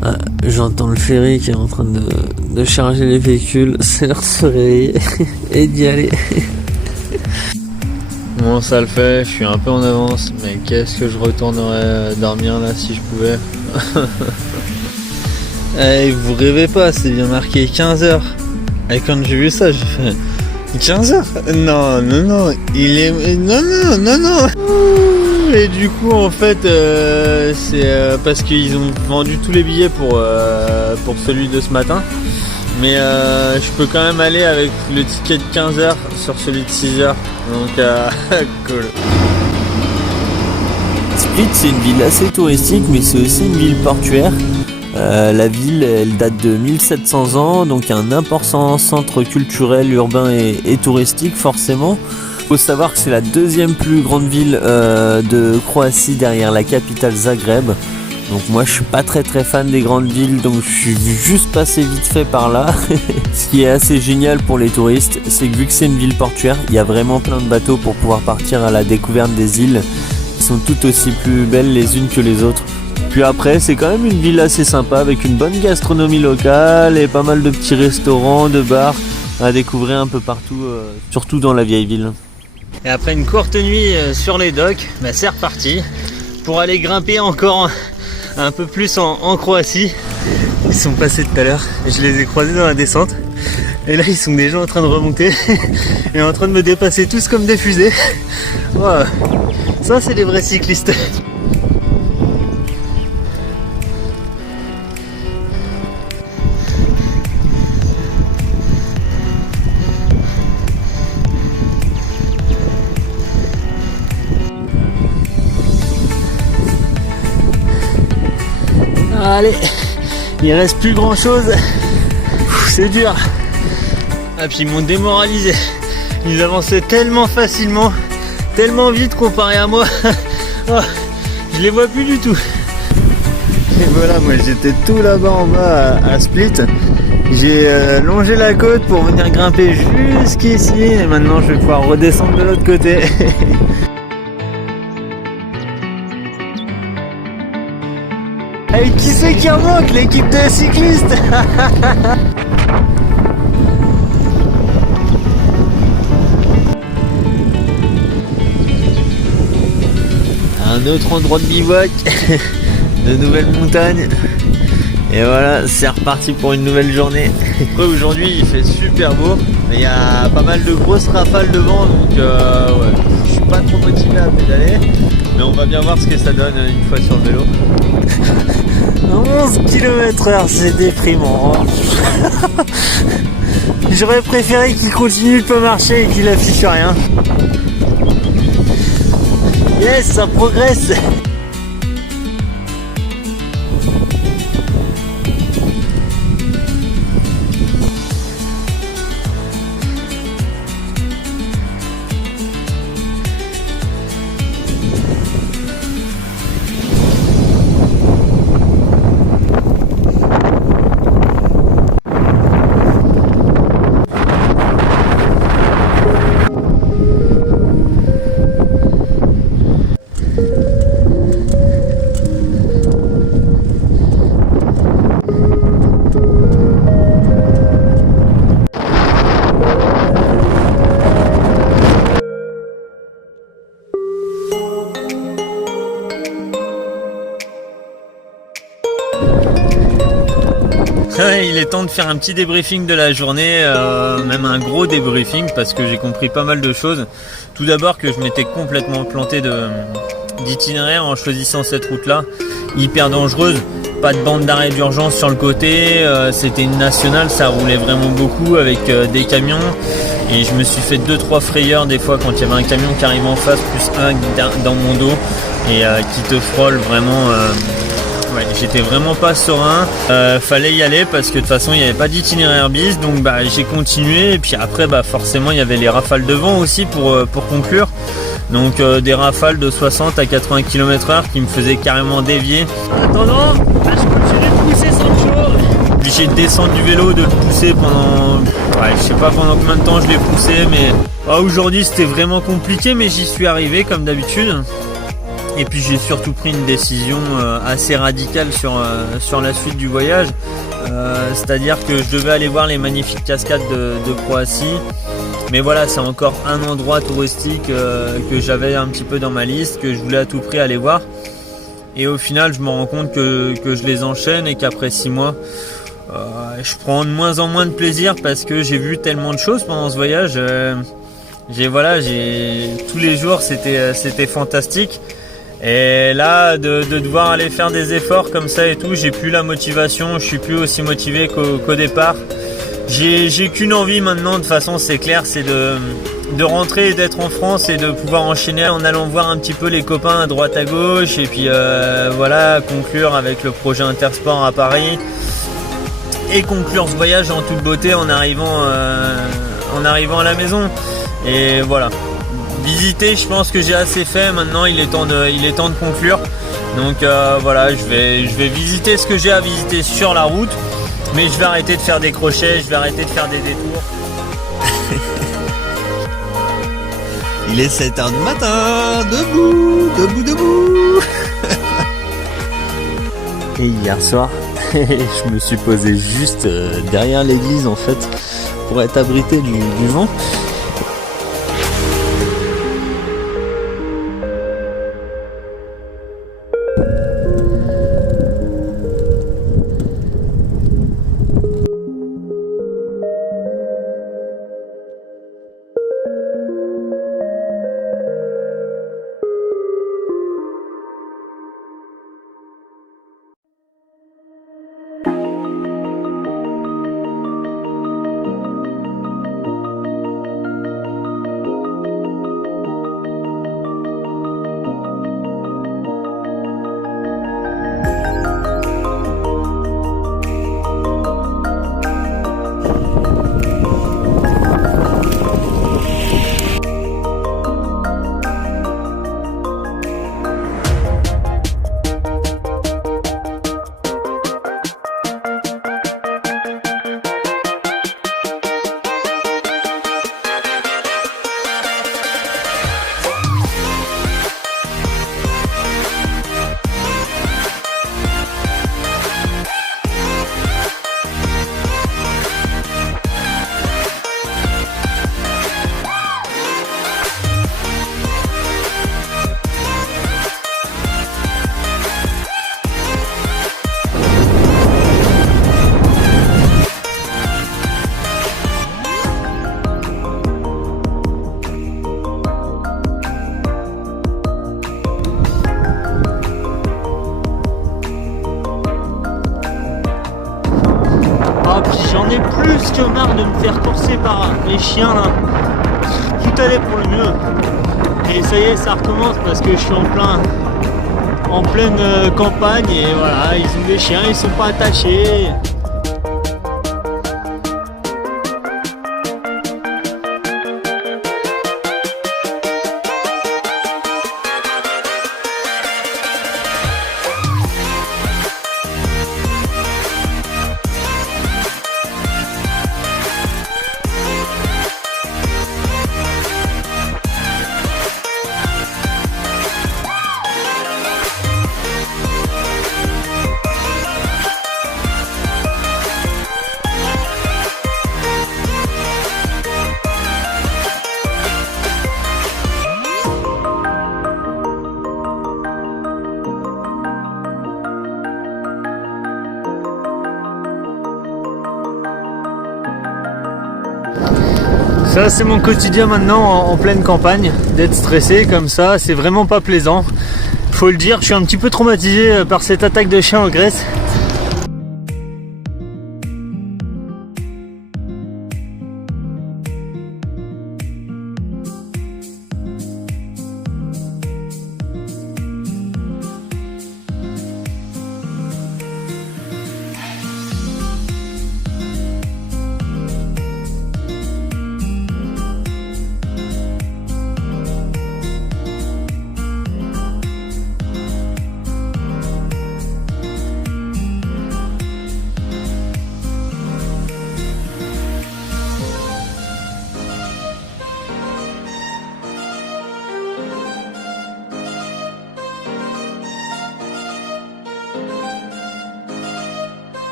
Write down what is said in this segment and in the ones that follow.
Ah, j'entends le ferry qui est en train de charger les véhicules. C'est l'heure de se réveiller et d'y aller. Bon, ça le fait, je suis un peu en avance, mais qu'est-ce que je retournerais dormir là si je pouvais. Hey, vous rêvez pas, c'est bien marqué 15h. Et quand j'ai vu ça, j'ai fait 15h. Non, il est... Non. Et du coup, en fait, c'est parce qu'ils ont vendu tous les billets pour celui de ce matin. Mais je peux quand même aller avec le ticket de 15h sur celui de 6h. Donc, cool. Split, c'est une ville assez touristique, mais c'est aussi une ville portuaire. La ville, elle date de 1700 ans, donc un important centre culturel, urbain et touristique forcément. Il faut savoir que c'est la deuxième plus grande ville de Croatie derrière la capitale Zagreb. Donc moi je suis pas très fan des grandes villes, donc je suis juste passé vite fait par là. Ce qui est assez génial pour les touristes, c'est que vu que c'est une ville portuaire, il y a vraiment plein de bateaux pour pouvoir partir à la découverte des îles. Ils sont toutes aussi plus belles les unes que les autres. Puis après, c'est quand même une ville assez sympa avec une bonne gastronomie locale et pas mal de petits restaurants, de bars à découvrir un peu partout, surtout dans la vieille ville. Et après une courte nuit sur les docks, bah c'est reparti pour aller grimper encore un peu plus en Croatie. Ils sont passés tout à l'heure, je les ai croisés dans la descente. Et là, ils sont déjà en train de remonter et en train de me dépasser tous comme des fusées. Wow. Ça, c'est des vrais cyclistes. Allez, il reste plus grand chose, c'est dur. Ah, puis ils m'ont démoralisé, ils avançaient tellement facilement, tellement vite comparé à moi. Oh, je les vois plus du tout. Et voilà, moi j'étais tout là-bas en bas à Split, j'ai longé la côte pour venir grimper jusqu'ici et maintenant je vais pouvoir redescendre de l'autre côté. Et qui c'est qui en manque? L'équipe de cyclistes. Un autre endroit de bivouac, de nouvelles montagnes. Et voilà, c'est reparti pour une nouvelle journée. Après aujourd'hui il fait super beau, mais il y a pas mal de grosses rafales de vent, donc ouais, je suis pas trop motivé à pédaler. Mais on va bien voir ce que ça donne une fois sur le vélo. 11 km/h, c'est déprimant. J'aurais préféré qu'il continue de pas marcher et qu'il affiche rien. Yes, ça progresse. Ouais, il est temps de faire un petit débriefing de la journée, même un gros débriefing parce que j'ai compris pas mal de choses. Tout d'abord que je m'étais complètement planté d'itinéraire en choisissant cette route-là, hyper dangereuse, pas de bande d'arrêt d'urgence sur le côté, c'était une nationale, ça roulait vraiment beaucoup avec des camions et je me suis fait 2-3 frayeurs des fois quand il y avait un camion qui arrive en face plus un dans mon dos et qui te frôle vraiment. Ouais, j'étais vraiment pas serein, fallait y aller parce que de toute façon il n'y avait pas d'itinéraire bis, donc bah, j'ai continué et puis après bah, forcément il y avait les rafales de vent aussi pour conclure, donc des rafales de 60 à 80 km/h qui me faisaient carrément dévier. En attendant, bah, je continue de pousser sans le chaud. Obligé de descendre du vélo, de le pousser pendant, ouais, je sais pas pendant combien de temps je l'ai poussé, mais aujourd'hui c'était vraiment compliqué, mais j'y suis arrivé comme d'habitude. Et puis j'ai surtout pris une décision assez radicale sur la suite du voyage. C'est-à-dire que je devais aller voir les magnifiques cascades de Croatie. Mais voilà, c'est encore un endroit touristique que j'avais un petit peu dans ma liste, que je voulais à tout prix aller voir. Et au final, je me rends compte que je les enchaîne et qu'après 6 mois, je prends de moins en moins de plaisir parce que j'ai vu tellement de choses pendant ce voyage. Tous les jours, c'était fantastique. Et là, de devoir aller faire des efforts comme ça et tout, j'ai plus la motivation, je suis plus aussi motivé qu'au départ. J'ai qu'une envie maintenant, de toute façon c'est clair, c'est de rentrer et d'être en France et de pouvoir enchaîner en allant voir un petit peu les copains à droite à gauche et puis voilà, conclure avec le projet Intersport à Paris et conclure ce voyage en toute beauté en arrivant à la maison. Et voilà. Visiter, je pense que j'ai assez fait. Maintenant, il est temps de conclure. Donc voilà, je vais visiter ce que j'ai à visiter sur la route, mais je vais arrêter de faire des crochets, je vais arrêter de faire des détours. Il est 7h du matin, debout. Et hier soir, je me suis posé juste derrière l'église en fait, pour être abrité du vent. J'en ai plus que marre de me faire courser par les chiens là. Tout allait pour le mieux. Et ça y est, ça recommence parce que je suis en pleine campagne et voilà, ils ont des chiens, ils sont pas attachés. Ça c'est mon quotidien maintenant en pleine campagne, d'être stressé comme ça, c'est vraiment pas plaisant. Faut le dire, je suis un petit peu traumatisé par cette attaque de chien en Grèce.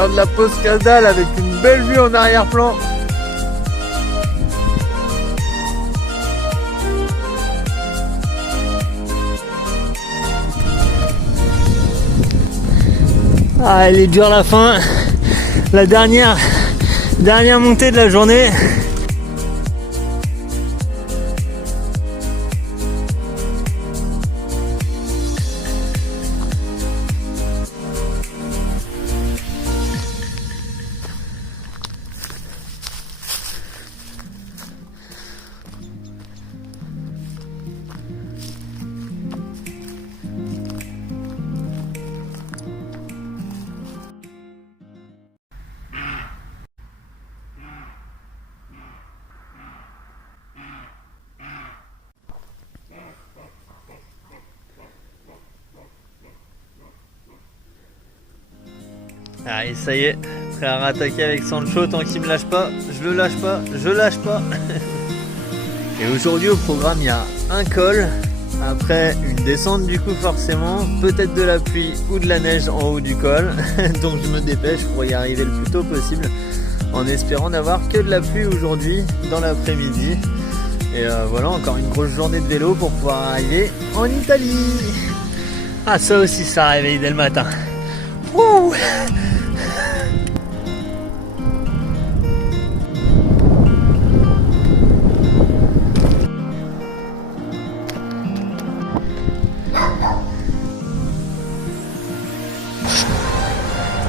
l'heure de la pause casse-dalle avec une belle vue en arrière-plan. Ah, elle est dure la fin. La dernière montée de la journée. Allez, ça y est, prêt à rattaquer avec Sancho tant qu'il me lâche pas, je le lâche pas, je lâche pas. Et aujourd'hui au programme il y a un col, après une descente du coup forcément, peut-être de la pluie ou de la neige en haut du col, donc je me dépêche pour y arriver le plus tôt possible, en espérant n'avoir que de la pluie aujourd'hui dans l'après-midi. Et voilà, encore une grosse journée de vélo pour pouvoir arriver en Italie. Ah, ça aussi ça réveille dès le matin. Wouh!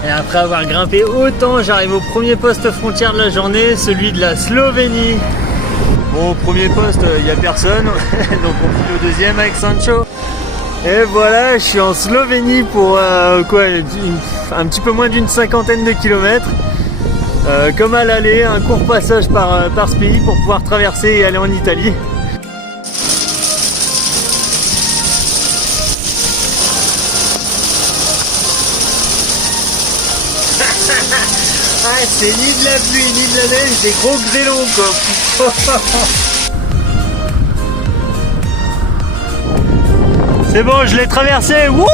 Et après avoir grimpé autant, j'arrive au premier poste frontière de la journée, celui de la Slovénie. Bon, au premier poste, il n'y a personne, donc on file au deuxième avec Sancho. Et voilà, je suis en Slovénie pour un petit peu moins d'une cinquantaine de kilomètres. Comme à l'aller, un court passage par ce pays pour pouvoir traverser et aller en Italie. Ah, c'est ni de la pluie ni de la neige, des gros grêlons quoi. C'est bon, je l'ai traversé. Wouhou!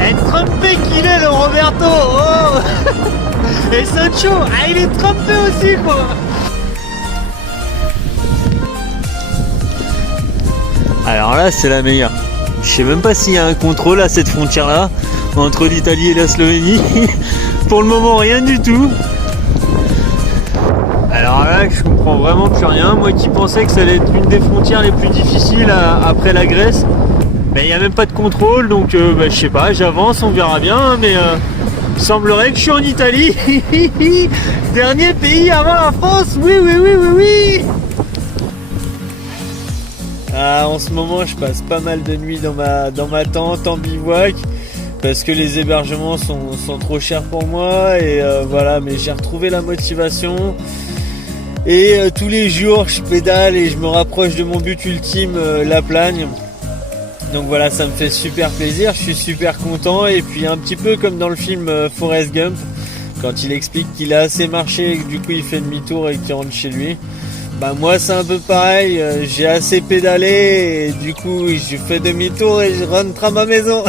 Et trempé qu'il est le Roberto. Oh. Et Sancho, ah, il est trempé aussi quoi. Alors là c'est la meilleure. Je sais même pas s'il y a un contrôle à cette frontière là entre l'Italie et la Slovénie. Pour le moment rien du tout. Alors là je comprends vraiment plus rien. Moi qui pensais que ça allait être une des frontières les plus difficiles après la Grèce. Mais il n'y a même pas de contrôle donc je sais pas, j'avance, on verra bien. Mais il semblerait que je suis en Italie. Dernier pays avant la France. Oui oui oui oui oui. Ah, en ce moment je passe pas mal de nuits dans ma tente en bivouac parce que les hébergements sont trop chers pour moi et voilà, mais j'ai retrouvé la motivation et tous les jours je pédale et je me rapproche de mon but ultime, la Plagne. Donc voilà, ça me fait super plaisir, je suis super content et puis un petit peu comme dans le film Forrest Gump quand il explique qu'il a assez marché et que du coup il fait demi-tour et qu'il rentre chez lui. Bah moi c'est un peu pareil, j'ai assez pédalé et du coup je fais demi-tour et je rentre à ma maison.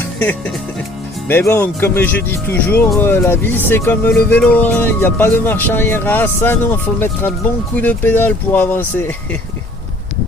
Mais bon, comme je dis toujours, la vie c'est comme le vélo, il n'y a pas de marche arrière. Ah ça non, faut mettre un bon coup de pédale pour avancer.